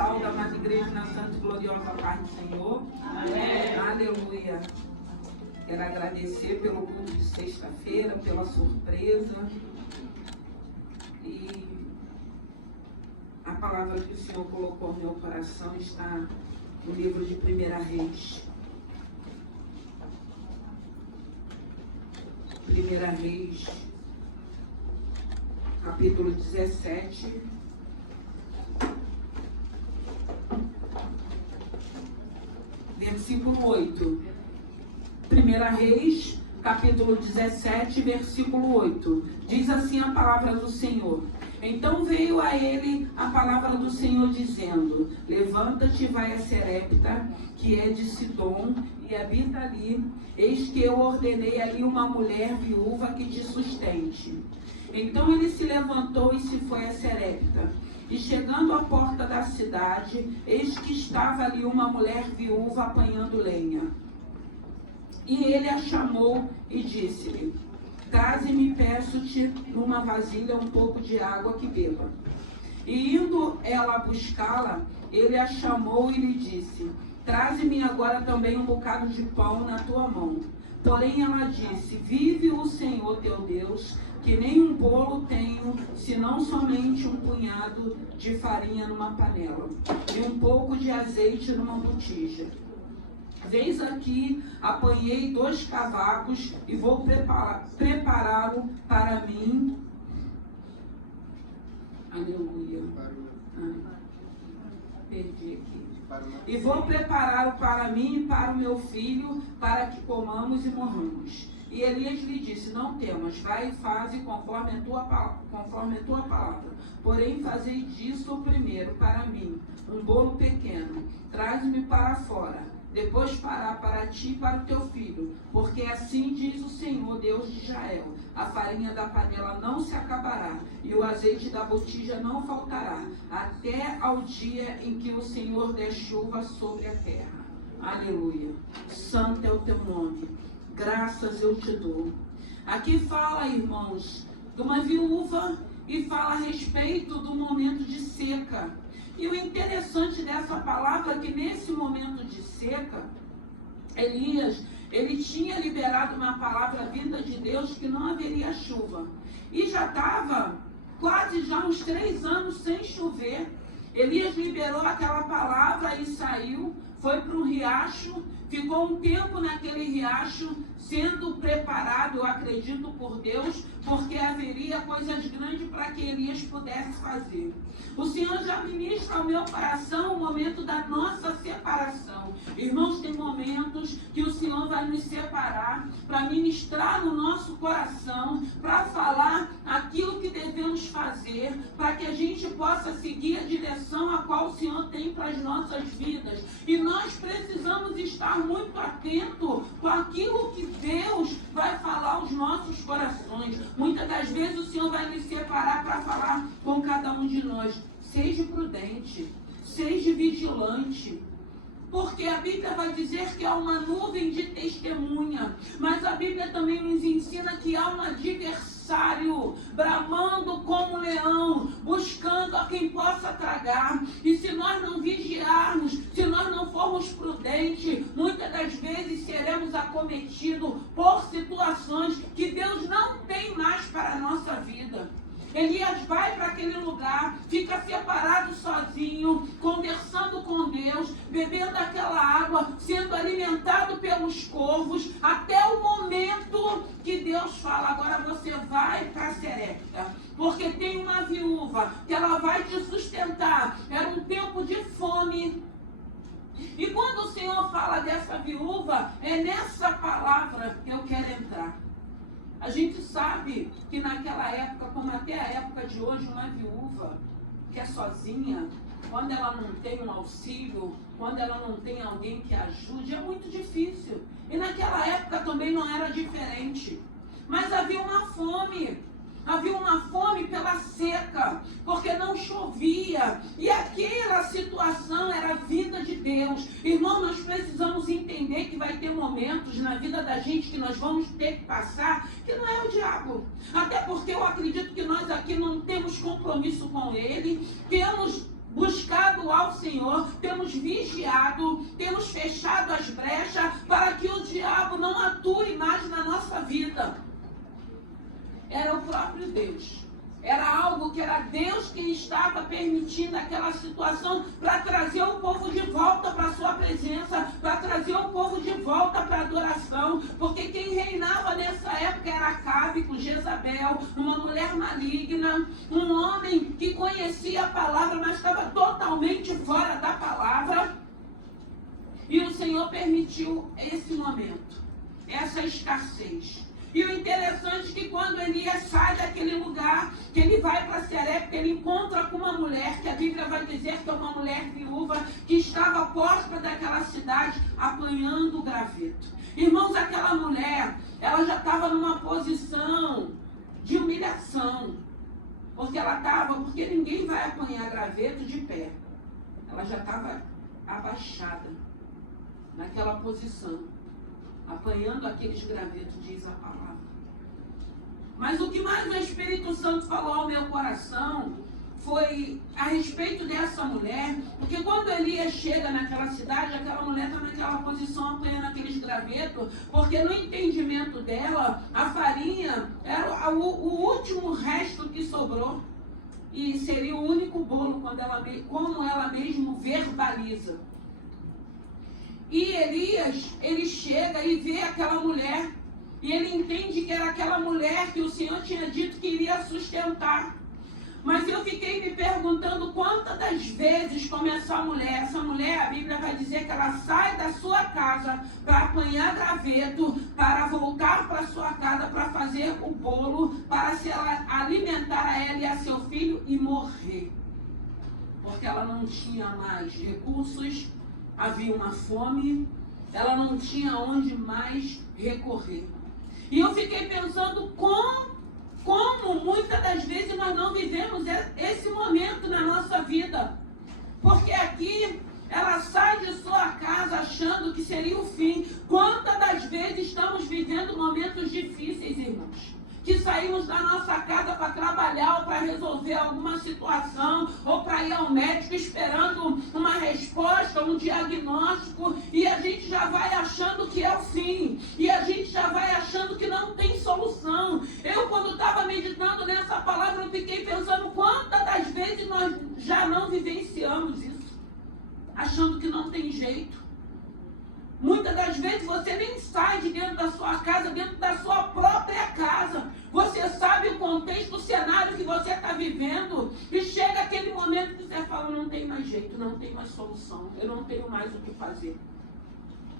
Sauda, amada igreja, na santa e gloriosa paz do Senhor. Amém. Aleluia. Quero agradecer pelo culto de sexta-feira, pela surpresa. E a palavra que o Senhor colocou no meu coração está no livro de 1 Reis. 1 Reis, capítulo 17. Versículo 8. 1 Reis, capítulo 17, versículo 8. Diz assim a palavra do Senhor. Então veio a ele a palavra do Senhor dizendo: levanta-te e vai a Serepta, que é de Sidom, e habita ali. Eis que eu ordenei ali uma mulher viúva que te sustente. Então ele se levantou e se foi a Serepta. E chegando à porta da cidade, eis que estava ali uma mulher viúva apanhando lenha. E ele a chamou e disse-lhe: traze-me, peço-te, numa vasilha um pouco de água que beba. E indo ela buscá-la, ele a chamou e lhe disse: traze-me agora também um bocado de pão na tua mão. Porém ela disse: vive o Senhor teu Deus, que nem um bolo tenho, senão somente um punhado de farinha numa panela, e um pouco de azeite numa botija. Vês aqui, apanhei 2 cavacos e vou prepará-lo para mim. Aleluia. Perdi aqui. E vou prepará-lo para mim e para o meu filho, para que comamos e morramos. E Elias lhe disse: não temas, vai e faze conforme a tua palavra. Porém, fazei disso o primeiro para mim, um bolo pequeno. Traze-me para fora. Depois para ti e para o teu filho, porque assim diz o Senhor, Deus de Israel: a farinha da panela não se acabará, e o azeite da botija não faltará, até ao dia em que o Senhor der chuva sobre a terra. Aleluia. Santo é o teu nome. Graças eu te dou. Aqui fala, irmãos, de uma viúva e fala a respeito do momento de seca. E o interessante dessa palavra é que nesse momento de seca, Elias, ele tinha liberado uma palavra vinda de Deus que não haveria chuva. E já estava quase já uns 3 anos sem chover. Elias liberou aquela palavra e saiu, foi para um riacho, ficou um tempo naquele riacho, sendo preparado, eu acredito, por Deus, porque haveria coisas grandes para que Elias pudesse fazer. O Senhor já ministra ao meu coração o momento da nossa separação. Irmãos, tem momentos que o Senhor vai nos separar para ministrar no nosso coração, para falar aquilo que devemos fazer, para que a gente possa seguir a direção a qual o Senhor tem para as nossas vidas. E nós precisamos estar muito atentos com aquilo que Deus vai falar aos nossos corações. Muitas das vezes o Senhor vai nos separar para falar com cada um de nós. Seja prudente, seja vigilante. Porque a Bíblia vai dizer que há uma nuvem de testemunha, mas a Bíblia também nos ensina que há um adversário bramando como leão, buscando a quem possa tragar. E se nós não vigiarmos, se nós não formos prudentes, muitas das vezes seremos acometidos por situações que Deus não tem mais para a nossa vida. Elias vai para aquele lugar, fica separado sozinho, conversando com Deus, bebendo aquela água, sendo alimentado pelos corvos, até o momento que Deus fala: agora você vai para Serepta, porque tem uma viúva que ela vai te sustentar. Era um tempo de fome. E quando o Senhor fala dessa viúva, é nessa palavra que eu quero entrar. A gente sabe que naquela época, como até a época de hoje, uma viúva que é sozinha, quando ela não tem um auxílio, quando ela não tem alguém que ajude, é muito difícil. E naquela época também não era diferente. Mas havia uma fome. Havia uma fome pela seca, porque não chovia. E aquela situação era a vida de Deus. Irmão, nós precisamos entender que vai ter momentos na vida da gente que nós vamos ter que passar, que não é o diabo. Até porque eu acredito que nós aqui não temos compromisso com ele, temos buscado ao Senhor, temos vigiado, temos fechado as brechas para que o diabo não atue mais na nossa vida. Era o próprio Deus. Era algo que era Deus quem estava permitindo aquela situação para trazer o povo de volta para a sua presença, para trazer o povo de volta para a adoração, porque quem reinava nessa época era Acabe com Jezabel, uma mulher maligna, um homem que conhecia a palavra, mas estava totalmente fora da palavra. E o Senhor permitiu esse momento, essa escassez. E o interessante é que quando Elias sai daquele lugar, que ele vai para Serepta, ele encontra com uma mulher, que a Bíblia vai dizer que é uma mulher viúva, que estava à porta daquela cidade, apanhando o graveto. Irmãos, aquela mulher, ela já estava numa posição de humilhação, porque ninguém vai apanhar graveto de pé. Ela já estava abaixada, naquela posição, apanhando aqueles gravetos, diz a palavra. Mas o que mais o Espírito Santo falou ao meu coração foi a respeito dessa mulher, porque quando Elias chega naquela cidade, aquela mulher está naquela posição apanhando aqueles gravetos, porque no entendimento dela, a farinha era o último resto que sobrou, e seria o único bolo, como ela mesmo verbaliza. E Elias, ele chega e vê aquela mulher, e ele entende que era aquela mulher que o Senhor tinha dito que iria sustentar. Mas eu fiquei me perguntando quantas das vezes como essa mulher, a Bíblia vai dizer que ela sai da sua casa para apanhar graveto, para voltar para sua casa para fazer o bolo, para se ela alimentar a ela e a seu filho e morrer. Porque ela não tinha mais recursos, havia uma fome, ela não tinha onde mais recorrer. E eu fiquei pensando como muitas das vezes nós não vivemos esse momento na nossa vida. Porque aqui ela sai de sua casa achando que seria o fim. Quantas das vezes estamos vivendo momentos difíceis, irmãos? Que saímos da nossa casa para trabalhar ou para resolver alguma situação, ou para ir ao médico esperando uma resposta, um diagnóstico, e a gente já vai achando que é o fim, e a gente já vai achando que não tem solução. Eu, quando estava meditando nessa palavra, eu fiquei pensando quantas das vezes nós já não vivenciamos isso, achando que não tem jeito. Muitas das vezes você nem sai de dentro da sua casa, dentro da sua própria casa. Você sabe o contexto, o cenário que você está vivendo. E chega aquele momento que você fala, não tem mais jeito, não tem mais solução. Eu não tenho mais o que fazer.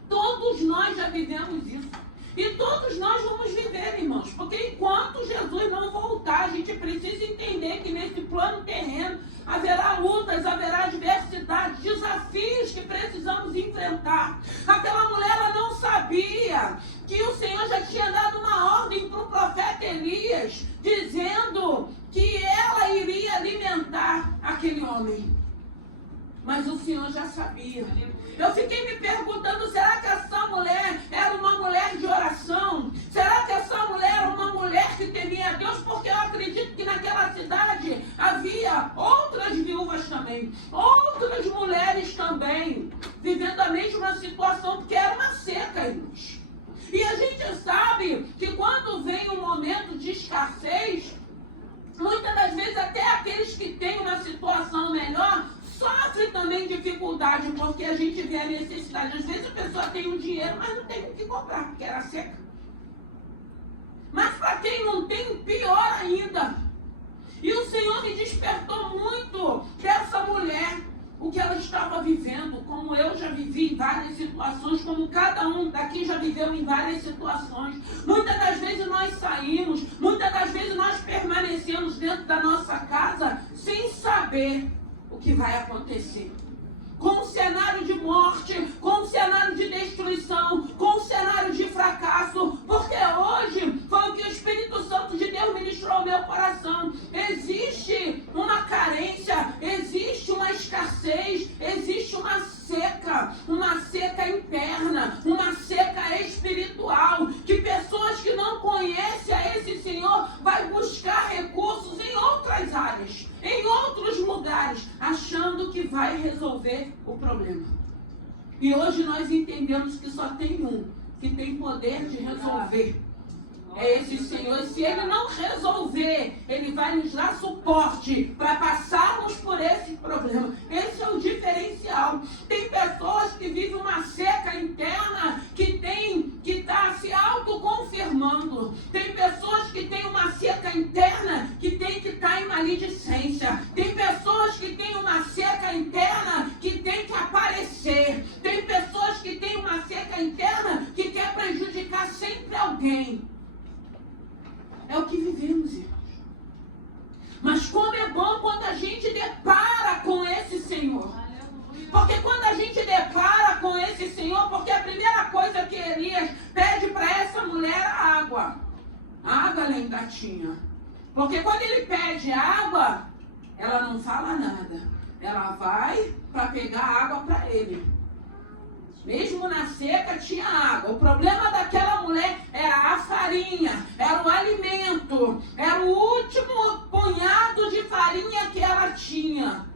Todos nós já vivemos isso. E todos nós vamos viver, irmãos. Porque enquanto Jesus não voltar, a gente precisa entender que nesse plano terreno haverá lutas, haverá adversidades, desafios que precisamos enfrentar. Aquela mulher, ela não sabia que o Senhor já tinha dado uma ordem para o profeta Elias, dizendo que ela iria alimentar aquele homem. Mas o Senhor já sabia. Eu fiquei me perguntando, será que essa mulher era uma mulher de oração? Será que essa mulher era uma mulher que temia a Deus? Porque eu acredito que naquela cidade havia outras viúvas também, outras mulheres também, vivendo a mesma situação, porque era uma seca, irmãos. E a gente sabe que quando vem um momento de escassez, muitas das vezes até aqueles que têm uma situação melhor sofrem também dificuldade, porque a gente vê a necessidade. Às vezes a pessoa tem um dinheiro, mas não tem o que comprar, porque era seca. Mas para quem não tem, pior ainda. E o Senhor me despertou muito dessa mulher, o que ela estava vivendo, como eu já vivi em várias situações, como cada um daqui já viveu em várias situações. Muitas das vezes nós saímos, muitas das vezes nós permanecemos dentro da nossa casa sem saber o que vai acontecer. Com um cenário de morte, com um cenário de destruição, com um cenário de fracasso, porque hoje foi o que o Espírito Santo de Deus ministrou ao meu coração. Existe uma carência, existe uma escassez, existe uma seca interna, uma seca espiritual, que pessoas que não conhecem a esse Senhor vai buscar recursos em outras áreas, em outros lugares, achando que problema. E hoje nós entendemos que só tem um que tem poder de resolver. É esse Senhor. E se Ele não resolver, Ele vai nos dar suporte para passarmos por esse problema. Esse é o diferencial. Tem pessoas que vivem uma seca interna que está se autoconfirmando. Tem pessoas que têm uma seca interna que tem que estar em maledicência. Tem pessoas que têm uma seca interna que tem que aparecer. Tem pessoas que têm uma seca interna que quer prejudicar sempre alguém. É o que vivemos, irmãos. Mas como é bom quando a gente depara com esse Senhor. Porque quando a gente depara com esse Senhor, porque a primeira coisa que Elias pede para essa mulher é água. A água ela ainda tinha. Porque quando ele pede água, ela não fala nada. Ela vai para pegar água para ele. Mesmo na seca tinha água. O problema daquela mulher era a farinha, era o alimento, era o último punhado de farinha que ela tinha.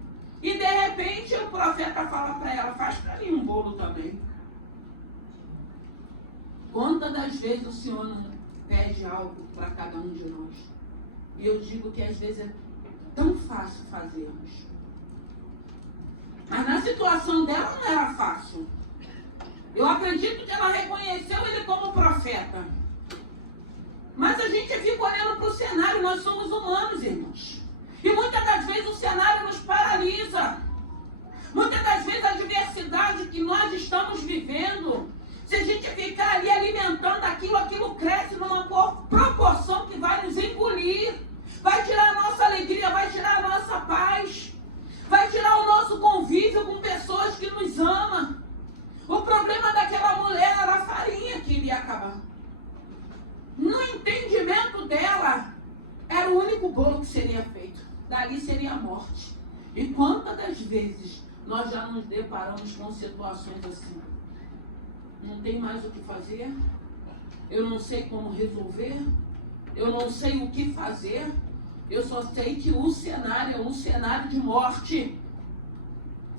E de repente o profeta fala para ela, faz para mim um bolo também. Quantas das vezes o Senhor não pede algo para cada um de nós? E eu digo que às vezes é tão fácil fazermos. Mas na situação dela não era fácil. Eu acredito que ela reconheceu ele como profeta. Mas a gente fica olhando para o cenário, nós somos humanos, irmãos. E muitas das vezes o cenário nos paralisa. Muitas das vezes a adversidade que nós estamos vivendo, se a gente ficar ali alimentando aquilo cresce numa proporção que vai nos engolir. Vai tirar a nossa alegria, vai tirar a nossa paz. Vai tirar o nosso convívio com pessoas que nos amam. O problema daquela mulher era a farinha que iria acabar. No entendimento dela, era o único bolo que seria feito. Dali seria a morte. E quantas das vezes nós já nos deparamos com situações assim? Não tem mais o que fazer, eu não sei como resolver, eu não sei o que fazer, eu só sei que o cenário é um cenário de morte.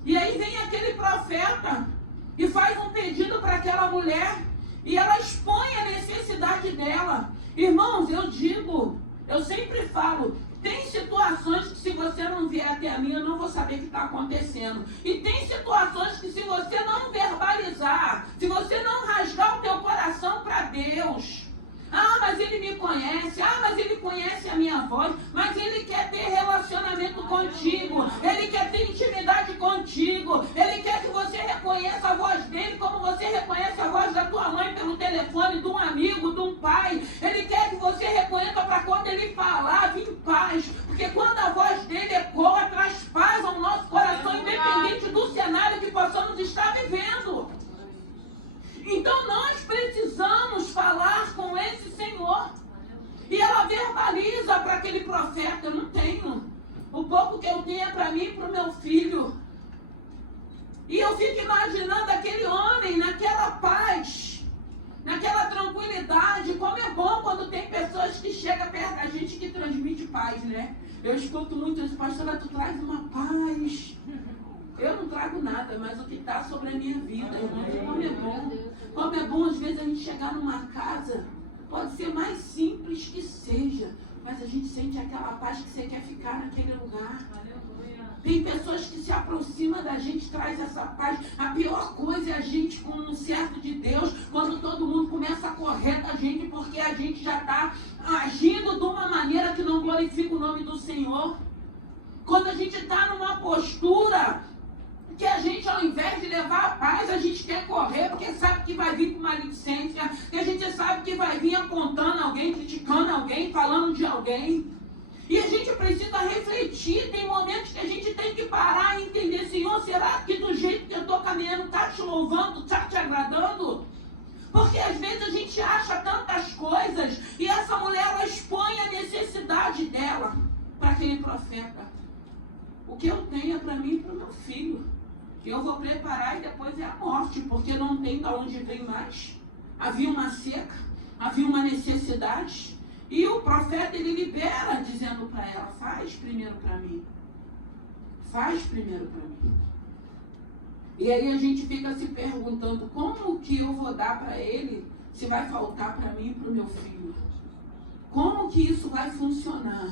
E aí vem aquele profeta e faz um pedido para aquela mulher, e ela expõe a necessidade dela. Irmãos, eu sempre falo, tem situações que se você não vier até a mim, eu não vou saber o que está acontecendo. E tem situações que se você não verbalizar, se você não rasgar o teu coração para Deus, mas ele me conhece, mas ele conhece a minha voz, mas ele quer ter relacionamento contigo, ele quer ter intimidade contigo, ele quer que você reconheça a voz dele como você reconhece a voz da tua mãe pelo telefone, de um amigo, de um pai. Ele quer que você reconheça para quando ele falar, vir em paz, porque quando a voz dele ecoa, traz paz ao nosso coração, independente do cenário que possamos estar vivendo. Então nós precisamos falar com esse Senhor. E ela verbaliza para aquele profeta, eu não tenho. O pouco que eu tenho é para mim e para o meu filho. E eu fico imaginando aquele homem naquela paz, naquela tranquilidade. Como é bom quando tem pessoas que chegam perto da gente que transmite paz, né? Eu escuto muito isso, pastora, tu traz uma paz. Eu não trago nada, mas o que está sobre a minha vida, irmãos, como é bom. Como é bom, às vezes, a gente chegar numa casa, pode ser mais simples que seja, mas a gente sente aquela paz que você quer ficar naquele lugar. Tem pessoas que se aproximam da gente, traz essa paz. A pior coisa é a gente com um servo de Deus, quando todo mundo começa a correr da gente, porque a gente já está agindo de uma maneira que não glorifica o nome do Senhor. Quando a gente está numa postura que a gente, ao invés de levar a paz, a gente quer correr, porque sabe que vai vir com maledicência, que a gente sabe que vai vir apontando alguém, criticando alguém, falando de alguém. E a gente precisa refletir, tem momentos que a gente tem que parar e entender, Senhor, será que do jeito que eu estou caminhando está te louvando, está te agradando? Porque às vezes a gente acha tantas coisas, e essa mulher, ela expõe a necessidade dela para aquele profeta. O que eu tenho é para mim e para o meu filho. Que eu vou preparar e depois é a morte, porque não tem de onde vem mais. Havia uma seca, havia uma necessidade. E o profeta, ele libera, dizendo para ela, faz primeiro para mim. Faz primeiro para mim. E aí a gente fica se perguntando, como que eu vou dar para ele se vai faltar para mim e para o meu filho? Como que isso vai funcionar?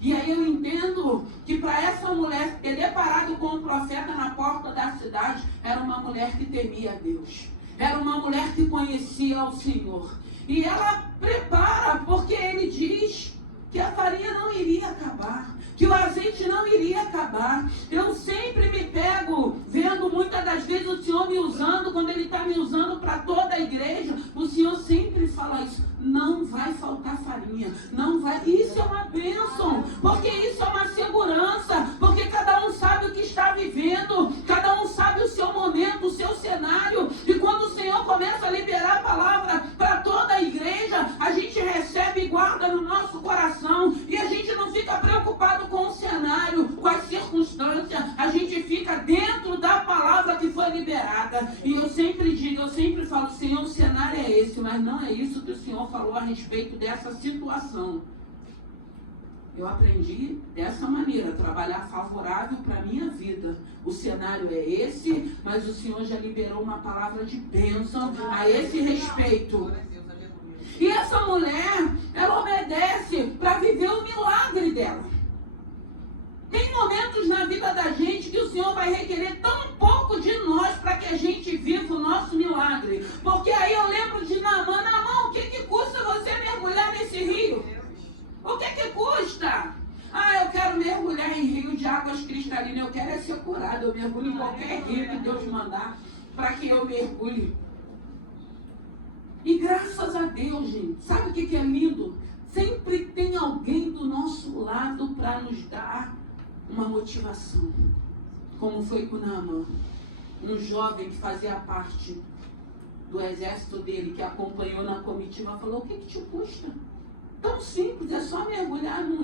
E aí eu entendo que para essa mulher ter deparado com o profeta na porta da cidade, era uma mulher que temia a Deus. Era uma mulher que conhecia o Senhor. E ela prepara, porque ele diz que a farinha não iria acabar, que o azeite não iria acabar. Eu sempre me pego vendo muitas das vezes o Senhor me usando, quando Ele está me usando para toda a igreja, o Senhor sempre fala isso: não vai faltar farinha, não vai. Isso é uma bênção, porque isso é uma segurança, porque cada um sabe o que está vivendo, cada um sabe o seu momento, o seu cenário, e quando o Senhor começa a liberar a palavra para toda a igreja, a gente recebe e guarda no nosso coração, e a gente não fica preocupado com o cenário, com as circunstâncias, a gente fica dentro da palavra que foi liberada. E eu sempre digo, eu sempre falo: Senhor, o cenário é esse, mas não é isso que o Senhor falou a respeito dessa situação. Eu aprendi dessa maneira, trabalhar favorável para a minha vida. O cenário é esse, mas o Senhor já liberou uma palavra de bênção a esse respeito. E essa mulher, ela obedece para viver o milagre dela. Tem momentos na vida da gente que o Senhor vai requerer tão pouco de nós para que a gente viva o nosso milagre. Porque aí eu lembro de Naamã: Naamã, o que custa você mergulhar nesse rio? O que custa? Ah, eu quero mergulhar em rio de águas cristalinas, eu quero ser curado, eu mergulho em qualquer rio que Deus mandar para que eu mergulhe. E graças a Deus, gente, sabe o que é lindo? Sempre tem alguém do nosso lado para nos dar uma motivação, como foi com Naamã, um jovem que fazia parte do exército dele, que acompanhou na comitiva, falou: o que te custa? Tão simples, é só mergulhar num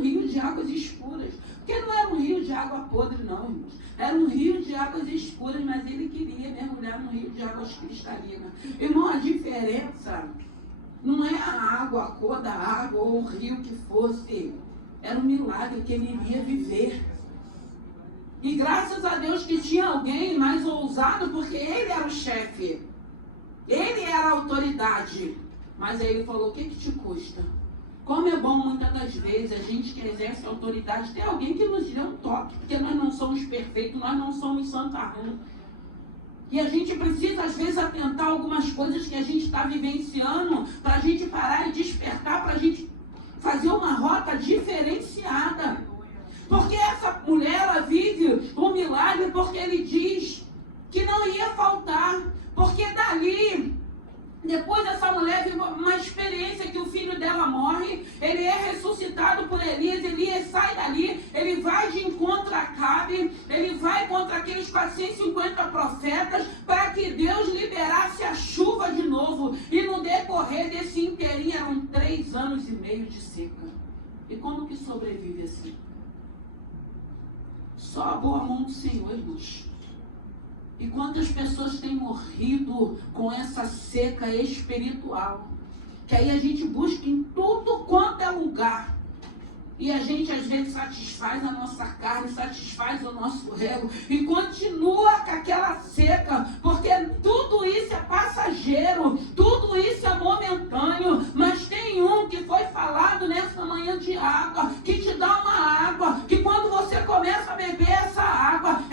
rio de águas escuras. Porque não era um rio de água podre, não, irmãos. Era um rio de águas escuras, mas ele queria mergulhar num rio de águas cristalinas. Irmão, a diferença não é a água, a cor da água ou o rio que fosse. Era um milagre que ele iria viver. E graças a Deus que tinha alguém mais ousado, porque ele era o chefe. Ele era a autoridade. Mas aí ele falou: o que te custa? Como é bom muitas das vezes a gente que exerce autoridade ter alguém que nos dê um toque, porque nós não somos perfeitos, nós não somos santarrão. E a gente precisa às vezes atentar algumas coisas que a gente está vivenciando, para a gente parar e despertar, para a gente fazer uma rota diferenciada. Porque essa mulher, ela vive o milagre porque ele diz que não ia faltar. Porque dali, depois essa mulher vive uma experiência que o filho dela morre, ele é ressuscitado por Elias, Elias sai dali, ele vai de encontro a Acabe, ele vai contra aqueles 450 profetas, para que Deus liberasse a chuva de novo. E no decorrer desse inteirinho eram 3 anos e meio de seca. E como que sobrevive assim? Só a boa mão do Senhor, irmãos. E quantas pessoas têm morrido com essa seca espiritual? Que aí a gente busca em tudo quanto é lugar. E a gente às vezes satisfaz a nossa carne, satisfaz o nosso ego. E continua com aquela seca. Porque tudo isso é passageiro. Tudo isso é momentâneo. Mas tem um que foi falado nessa manhã de água. Que te dá uma água. Que quando você começa a beber essa água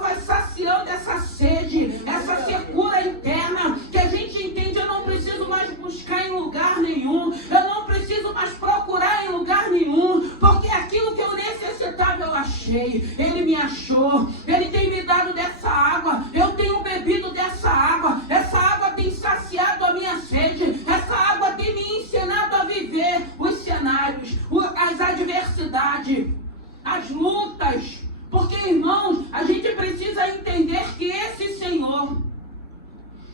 vai saciando essa sede. Essa secura interna. Que a gente entende: eu não preciso mais buscar em lugar nenhum. Eu não preciso mais procurar em lugar nenhum. Porque aquilo que eu necessitava eu achei. Ele me achou. Ele tem me dado dessa água. Eu tenho bebido dessa água. Essa água tem saciado a minha sede. Essa água tem me ensinado a viver os cenários, as adversidades, as lutas. Porque, irmãos, a gente precisa entender que esse Senhor,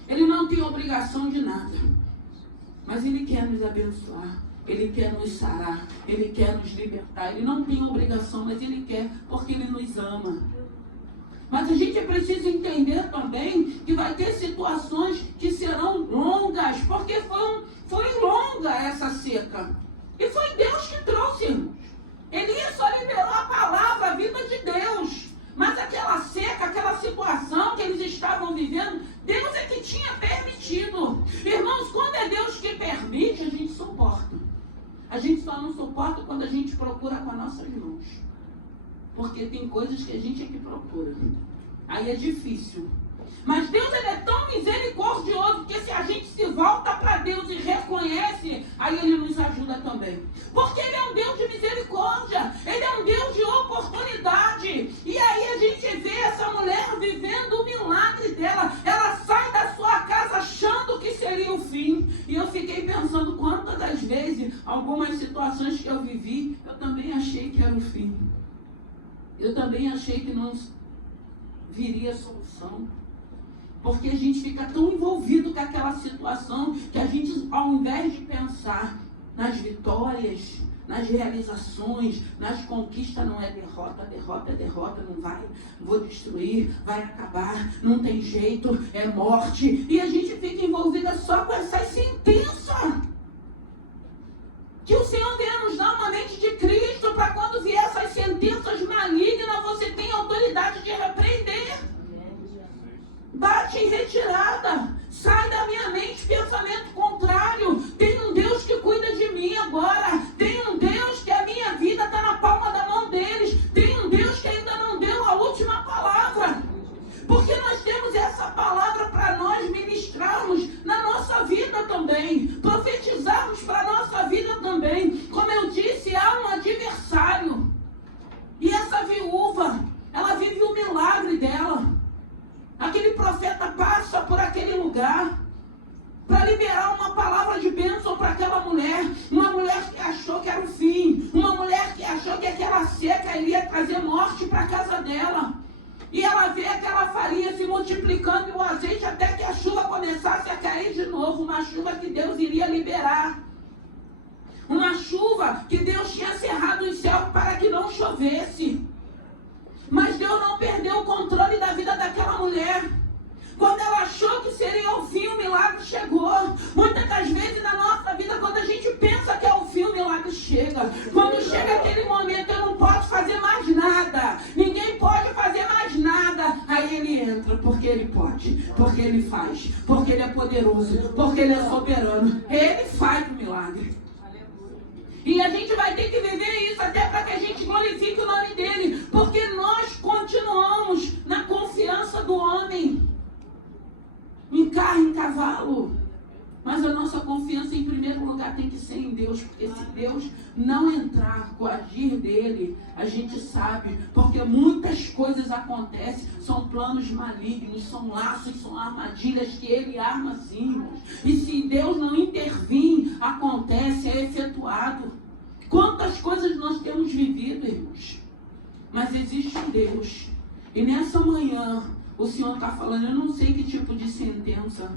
Ele não tem obrigação de nada. Mas Ele quer nos abençoar. Ele quer nos sarar, Ele quer nos libertar. Ele não tem obrigação, mas Ele quer, porque Ele nos ama. Mas a gente precisa entender também que vai ter situações que serão longas, porque foi longa essa seca. E foi Deus que trouxe, irmãos. Elias só liberou a palavra, a vida de Deus. Mas aquela seca, aquela situação, quando a gente procura com as nossas mãos. Porque tem coisas que a gente é que procura. Aí é difícil. Mas Deus, ele é tão misericordioso que se a gente se volta para Deus e reconhece, aí ele nos ajuda também. Porque ele é um Deus de misericórdia, ele é um Deus de oportunidade. E aí a gente vê essa mulher vivendo o milagre dela. Ela sai da sua casa achando que seria o fim. E eu fiquei pensando quantas das vezes, algumas situações que eu vivi, eu também achei que era o fim. Eu também achei que não viria solução. Porque a gente fica tão envolvido com aquela situação que a gente, ao invés de pensar nas vitórias, nas realizações, nas conquistas, não é derrota, derrota, é derrota, não vai, vou destruir, vai acabar, não tem jeito, é morte. E a gente fica envolvida só com essas sentenças. Que o Senhor venha nos dar uma mente de Cristo para quando vier essas sentenças malignas, você tem autoridade de repreender. Bate em retirada. Sai da minha mente pensamento contrário. Tem um Deus que cuida de mim agora. Tem um Deus que a minha vida está na palma da mão deles. Tem um Deus que ainda não deu a última palavra. Porque nós temos essa palavra para nós ministrarmos na nossa vida também. Profetizarmos para a nossa vida também. Como eu disse, há um adversário. E essa viúva, ela vive o milagre dela. Aquele profeta passa por aquele lugar para liberar uma palavra de bênção para aquela mulher. Uma mulher que achou que era o fim. Uma mulher que achou que aquela seca iria trazer morte para a casa dela. E ela vê aquela farinha se multiplicando e o azeite até que a chuva começasse a cair de novo. Uma chuva que Deus iria liberar. Uma chuva que Deus tinha cerrado os céus para que não chovesse. Mas Deus não perdeu o controle da vida daquela mulher. Quando ela achou que seria o fim, o milagre chegou. Muitas das vezes na nossa vida, quando a gente pensa que é o fim, o milagre chega. Quando chega aquele momento, eu não posso fazer mais nada. Ninguém pode fazer mais nada. Aí ele entra, porque ele pode. Porque ele faz. Porque ele é poderoso. Porque ele é soberano. Ele faz o milagre. E a gente vai ter que viver isso até para que a gente glorifique o nome dele. Porque nós continuamos na confiança do homem. Em carro, em cavalo. Mas a nossa confiança em primeiro lugar tem que ser em Deus. Porque se Deus não entrar com o agir dele, a gente sabe. Porque muitas coisas acontecem. São planos malignos, são laços, são armadilhas que ele arma sim. E se Deus não intervir, acontece, é efetuado. Quantas coisas nós temos vivido, irmãos. Mas existe um Deus. E nessa manhã, o Senhor está falando, eu não sei que tipo de sentença.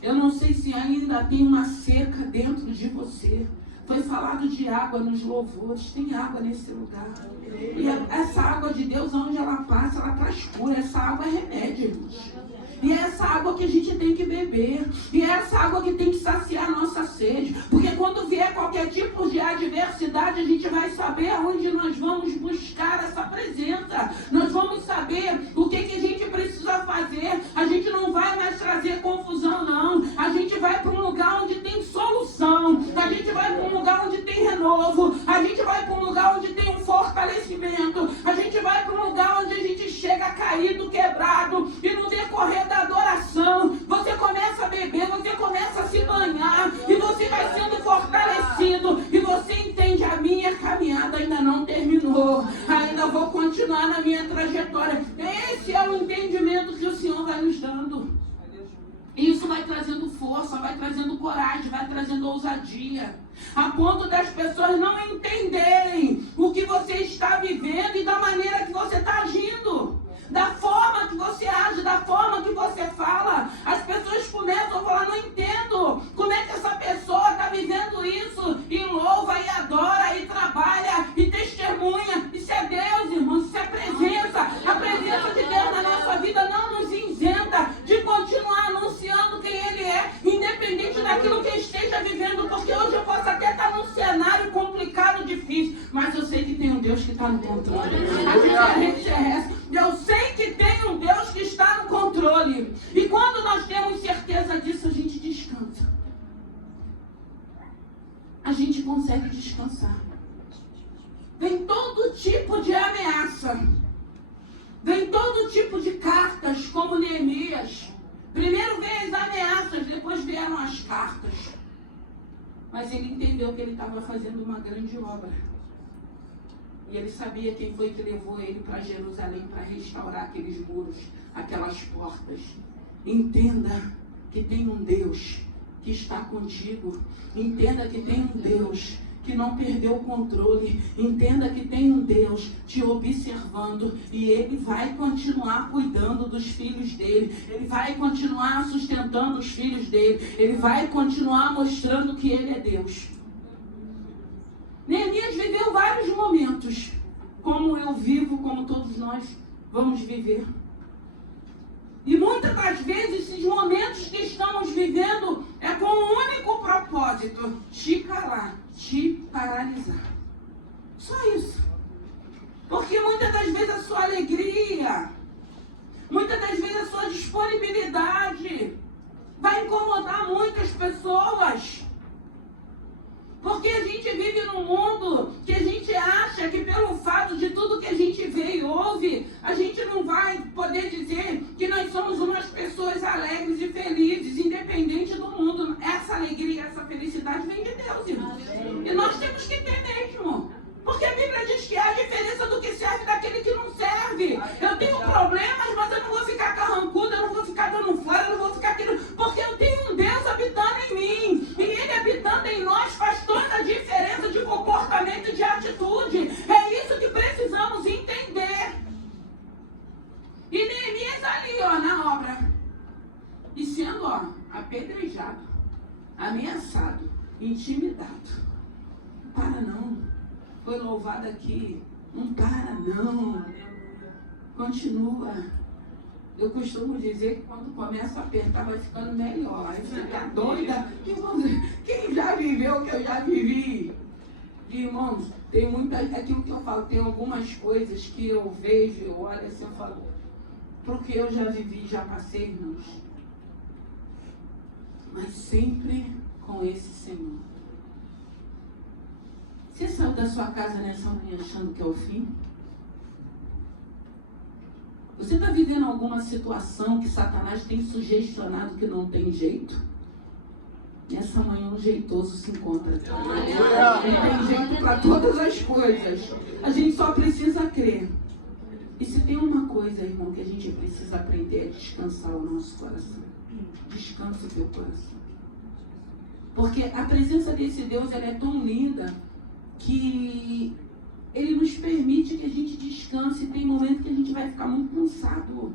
Eu não sei se ainda tem uma seca dentro de você. Foi falado de água nos louvores. Tem água nesse lugar. E essa água de Deus, onde ela passa, ela traz cura. Essa água é remédio, irmãos. E é essa água que a gente tem que beber. E é essa água que tem que saciar a nossa sede. Porque quando vier qualquer tipo de adversidade, a gente vai saber aonde nós vamos buscar essa presença. Nós vamos saber o que a gente precisa fazer. A gente não vai mais trazer confusão, não. A gente vai para um lugar onde tem solução. A gente vai para um lugar onde tem renovo. A gente vai para um lugar onde tem um fortalecimento. A gente vai para um lugar onde a gente chega caído, quebrado. E no decorrer da adoração, você começa a beber, você começa a se banhar, e você vai sendo fortalecido, e você entende, a minha caminhada ainda não terminou, ainda vou continuar na minha trajetória. Esse é o entendimento que o Senhor vai nos dando. Isso vai trazendo força, vai trazendo coragem, vai trazendo ousadia, a ponto das pessoas não entenderem o que você está vivendo e da maneira que você está agindo. Da forma que você age, da forma que você fala. As pessoas começam a falar, não entendo como é que essa pessoa está vivendo isso, e louva, e adora, e trabalha, e testemunha. Isso é Deus, irmãos, isso é presença. A presença de Deus na nossa vida não nos isenta de continuar anunciando quem Ele é, independente daquilo que esteja vivendo, porque hoje eu posso até estar num cenário complicado, difícil, mas eu sei que tem um Deus que está no controle. A gente é essa. Eu sei que tem um Deus que está no controle. E quando nós temos certeza disso, a gente descansa. A gente consegue descansar. vem todo tipo de ameaça. Vem todo tipo de cartas, como Neemias. Primeiro veio as ameaças, depois vieram as cartas. Mas ele entendeu que ele estava fazendo uma grande obra. E ele sabia quem foi que levou ele para Jerusalém para restaurar aqueles muros, aquelas portas. Entenda que tem um Deus que está contigo. Entenda que tem um Deus que não perdeu o controle. Entenda que tem um Deus te observando e Ele vai continuar cuidando dos filhos dele. Ele vai continuar sustentando os filhos dele. Ele vai continuar mostrando que Ele é Deus. Neemias viveu vários momentos, como eu vivo, como todos nós vamos viver. E muitas das vezes, esses momentos que estamos vivendo é com um único propósito: te calar, te paralisar. Só isso. Porque muitas das vezes a sua alegria, muitas das vezes a sua disponibilidade vai incomodar muitas pessoas. Porque a gente vive num mundo que a gente acha que pelo fato de tudo que a gente vê e ouve, a gente não vai poder dizer que nós somos umas pessoas alegres e felizes, independente do mundo. Essa alegria, essa felicidade vem de Deus, irmãos. E nós temos que ter mesmo. Porque a Bíblia diz que há diferença do que serve daquele que não serve. Eu tenho problemas, mas eu não vou ficar carrancuda, eu não vou ficar dando fora, eu não vou ficar aquilo. Porque eu tenho um Deus habitando em mim. E Ele habitando em nós faz toda a diferença de comportamento e de atitude. É isso que precisamos entender. E Neemias ali, na obra. E sendo, apedrejado, ameaçado, intimidado. Para não. Foi louvado aqui. Não para, não. Continua. Eu costumo dizer que quando começa a apertar vai ficando melhor. Aí você tá doida. Quem já viveu o que eu já vivi? Irmãos, tem muitas. É aquilo que eu falo, tem algumas coisas que eu vejo, eu olho assim, eu falo, porque eu já vivi, já passei, irmãos. Mas sempre com esse Senhor. Você saiu da sua casa nessa manhã achando que é o fim? Você está vivendo alguma situação que Satanás tem sugestionado que não tem jeito? Nessa manhã um jeitoso se encontra. Ele tem jeito para todas as coisas. A gente só precisa crer. E se tem uma coisa, irmão, que a gente precisa aprender é descansar o nosso coração. Descansa o teu coração. Porque a presença desse Deus, ela é tão linda que Ele nos permite que a gente descanse. Tem momentos que a gente vai ficar muito cansado,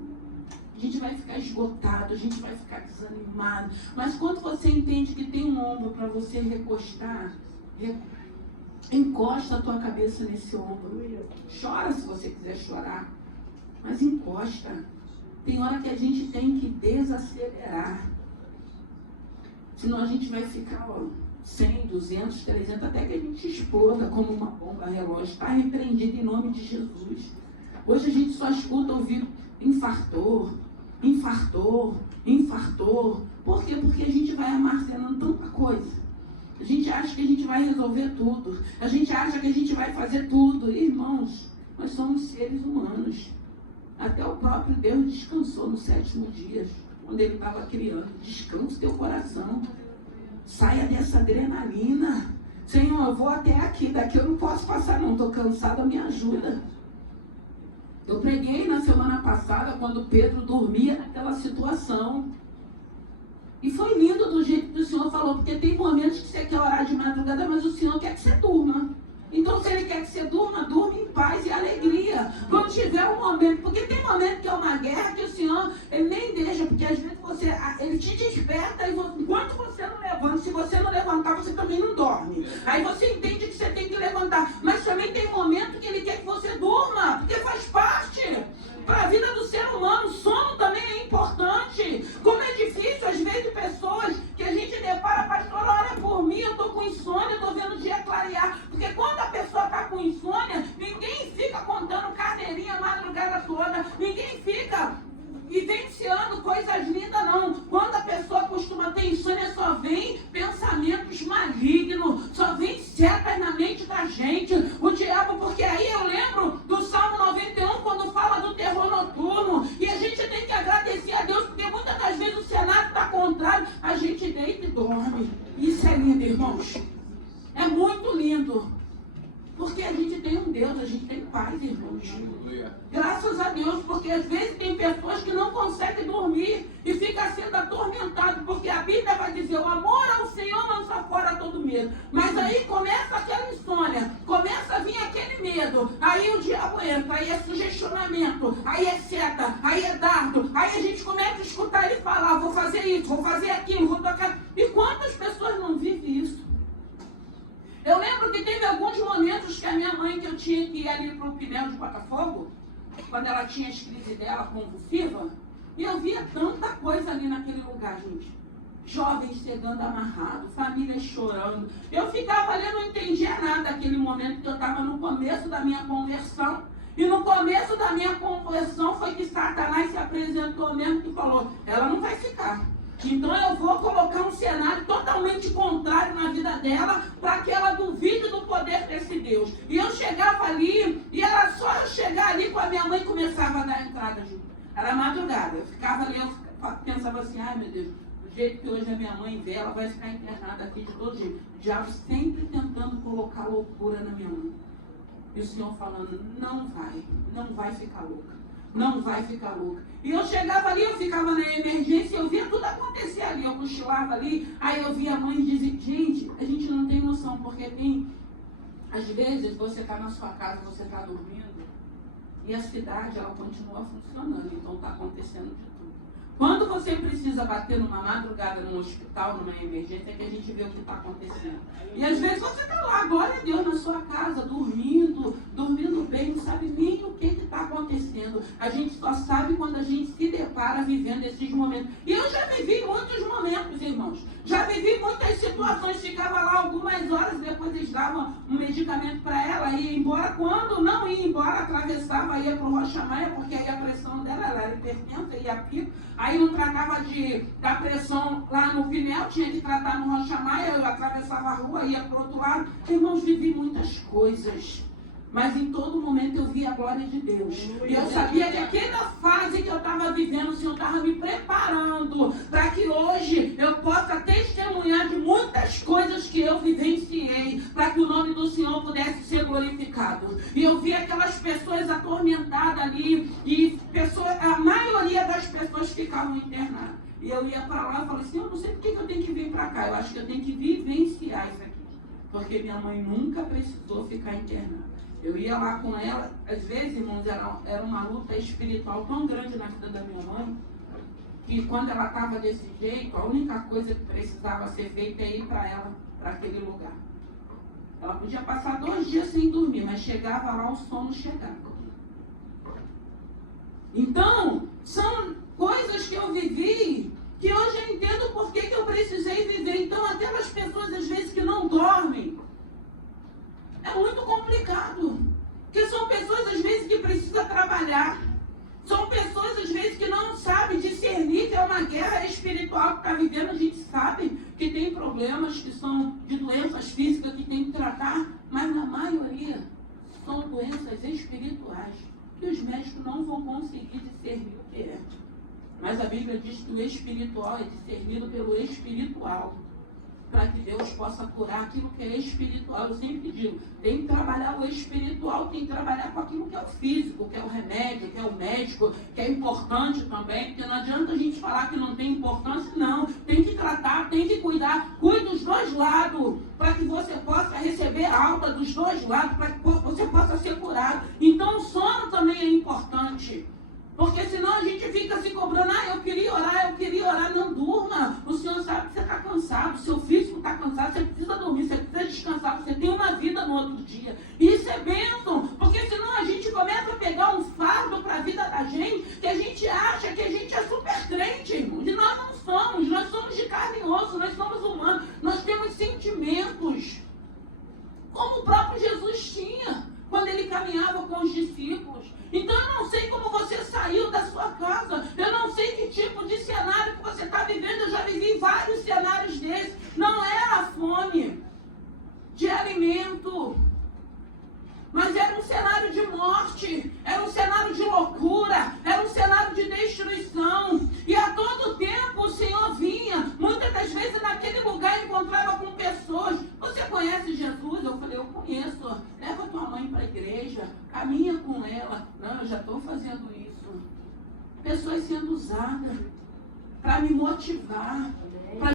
a gente vai ficar esgotado, a gente vai ficar desanimado. Mas quando você entende que tem um ombro para você recostar, encosta a tua cabeça nesse ombro. Chora se você quiser chorar, mas encosta. Tem hora que a gente tem que desacelerar, senão a gente vai ficar 100, 200, 300, até que a gente exploda como uma bomba relógio. Está repreendido em nome de Jesus. Hoje a gente só escuta ouvir infartor, infartor, infartor. Por quê? Porque a gente vai armazenando tanta coisa. A gente acha que a gente vai resolver tudo. A gente acha que a gente vai fazer tudo. Irmãos, nós somos seres humanos. Até o próprio Deus descansou no 7º dia, quando Ele estava criando. Descansa o teu coração. Saia dessa adrenalina. Senhor, eu vou até aqui, daqui eu não posso passar não, estou cansada, me ajuda. Eu preguei na semana passada, quando Pedro dormia naquela situação. E foi lindo do jeito que o Senhor falou, porque tem momentos que você quer orar de madrugada, mas o Senhor quer que você durma. Então, se Ele quer que você durma, durma em paz e alegria. Quando tiver um momento, porque tem momento que é uma guerra que o Senhor, Ele nem deixa, porque às vezes Ele te desperta e enquanto você não levanta, se você não levantar, você também não dorme. Aí você entende que você tem que levantar. Mas também tem momento que Ele quer que você durma, porque faz parte. Para a vida do ser humano, sono também é importante. Como é difícil, às vezes, pessoas que a gente depara, pastor, olha por mim, eu estou com insônia, eu estou vendo o dia clarear. Porque quando a pessoa está com insônia, ninguém fica contando carneirinha a madrugada toda, ninguém fica vivenciando coisas lindas, não. Quando a pessoa costuma ter insônia, só vem pensamentos malignos, só vem setas na mente da gente. O diabo, porque irmãos? É muito lindo. Porque a gente tem um Deus, a gente tem paz, irmãos. Graças a Deus, porque às vezes tem pessoas que não conseguem dormir e ficam sendo atormentadas, porque a Bíblia vai dizer, o amor ao Senhor lança fora todo medo. Mas aí começa aquela insônia, começa a vir aquele medo, aí o diabo entra, aí é sugestionamento, aí é seta, aí é dardo, aí a gente começa a escutar ele falar, vou fazer isso, vou fazer aquilo, vou tocar. E quantas pessoas não vivem isso? Eu lembro que teve alguns momentos que a minha mãe, que eu tinha que ir ali para o Pinel de Botafogo, quando ela tinha as crises dela convulsiva, e eu via tanta coisa ali naquele lugar, gente. Jovens chegando amarrados, famílias chorando. Eu ficava ali, não entendia nada naquele momento que eu estava no começo da minha conversão. E no começo da minha conversão foi que Satanás se apresentou mesmo e falou, ela não vai ficar. Então eu vou colocar um cenário totalmente contrário na vida dela para que ela duvide do poder desse Deus. E eu chegava ali, e era só eu chegar ali com a minha mãe começava a dar entrada junto. Era madrugada, eu ficava ali, eu pensava assim, ai meu Deus, do jeito que hoje a minha mãe vê, ela vai ficar internada aqui de todo jeito. O diabo sempre tentando colocar loucura na minha mãe. E o Senhor falando, não vai ficar louca. Não vai ficar louca. E eu chegava ali, eu ficava na emergência, eu via tudo acontecer ali, eu cochilava ali, aí eu via a mãe dizer, gente, a gente não tem noção, porque tem, às vezes você está na sua casa, você está dormindo, e a cidade, ela continua funcionando, então está acontecendo de tudo. Quando você precisa bater numa madrugada num hospital, numa emergência, é que a gente vê o que está acontecendo. E às vezes você está lá, glória a Deus, na sua casa, dormindo bem, não sabe nem o que está acontecendo. A gente só sabe quando a gente se depara vivendo esses momentos. E eu já vivi muitos momentos, irmãos. Já vivi muitas situações, ficava lá algumas horas, depois eles davam um medicamento para ela, ia embora. Quando não ia embora, atravessava, ia para o Rocha Maia, porque aí a pressão dela ela era hipertensa, ia a pico. Aí não tratava da pressão lá no Pinel, tinha que tratar no Rocha Maia, eu atravessava a rua, ia para o outro lado. Irmãos, vivi muitas coisas. Mas em todo momento eu via a glória de Deus. E eu sabia que aquela fase que eu estava vivendo, o Senhor estava me preparando para que hoje eu possa testemunhar de muitas coisas que eu vivenciei, para que o nome do Senhor pudesse ser glorificado. E eu via aquelas pessoas atormentadas ali, e a maioria das pessoas ficavam internadas. E eu ia para lá e falei assim, eu não sei por que eu tenho que vir para cá, eu acho que eu tenho que vivenciar isso aqui. Porque minha mãe nunca precisou ficar internada. Eu ia lá com ela, às vezes, irmãos, era uma luta espiritual tão grande na vida da minha mãe, que quando ela estava desse jeito, a única coisa que precisava ser feita é ir para ela, para aquele lugar. Ela podia passar 2 dias sem dormir, mas chegava lá, o sono chegava. Então, são coisas que eu vivi, que hoje eu entendo por que eu precisei viver. Então, aquelas pessoas, às vezes, que não dormem, é muito complicado, porque são pessoas às vezes que precisam trabalhar, são pessoas às vezes que não sabem discernir que é uma guerra espiritual que está vivendo. A gente sabe que tem problemas que são de doenças físicas que tem que tratar, mas na maioria são doenças espirituais, que os médicos não vão conseguir discernir o que é. Mas a Bíblia diz que o espiritual é discernido pelo espiritual, para que Deus possa curar aquilo que é espiritual. Eu sempre digo, tem que trabalhar o espiritual, tem que trabalhar com aquilo que é o físico, que é o remédio, que é o médico, que é importante também, porque não adianta a gente falar que não tem importância, não. Tem que tratar, tem que cuidar, cuide dos dois lados, para que você possa receber alta dos dois lados, para que você possa ser curado. Então o sono também é importante. Porque senão a gente fica se cobrando, eu queria orar, não durma. O Senhor sabe que você está cansado, seu físico está cansado, você precisa dormir, você precisa descansar, você tem uma vida no outro dia. E isso é bênção, porque senão a gente começa a pegar um fardo para a vida da gente, que a gente acha que a gente é super crente, irmãos. E nós não somos, nós somos de carne e osso, nós somos humanos, nós temos sentimentos, como o próprio Jesus tinha, quando ele caminhava com os discípulos. Então eu não sei como você saiu da sua casa, eu não caminha com ela. Não, eu já estou fazendo isso. Pessoas sendo usadas para me motivar.